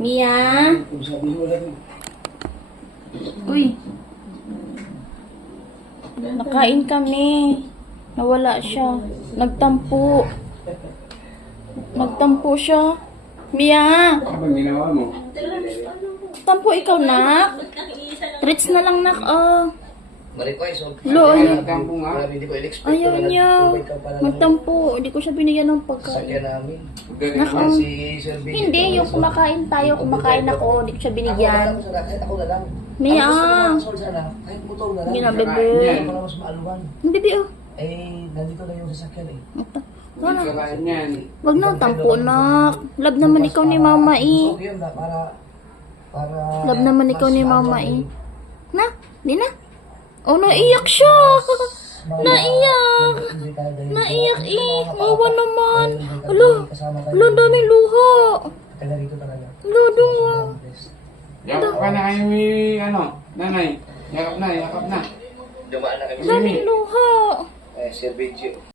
Mia? Uy. Nakain kami. Nawala siya. Nagtampo. Nagtampo siya. Mia! Ano bang ginawa mo? Tampo ikaw, nak. Treats na lang, nak. Oh. Ma-request. Lo, ano? Tampo nga. Hindi ko in-expect. Ayaw niya. Magtampo. Hindi ko siya binigyan ng pagkain. Sakyan namin. Nako. Si Sir Billy. Hindi, yung kumakain tayo, kumakain ako. Hindi ko siya binigyan. Kahit ako na lang. Mia! Kahit motor na lang. Hindi na, Yan. bebe. Hindi mas maaluan. Ang bibi, oh. Nandito na yung sasakyan eh. Ano? Kakain yan. Wag na, tampo, nak. Love naman ikaw ni mama, eh. Okay yun na, para Love naman ikaw ni mama, eh. Na? Di na? Oh, naiyak siya. Naiyak. Naiyak, eh. Mawa naman. Alo, alo, daming luha. Taga rito talaga. Alo, dunga. Yakap ka na kayo ni, nanay. Yakap na, yakap na. Dumaan na kami. Daming luha. Sir Benji.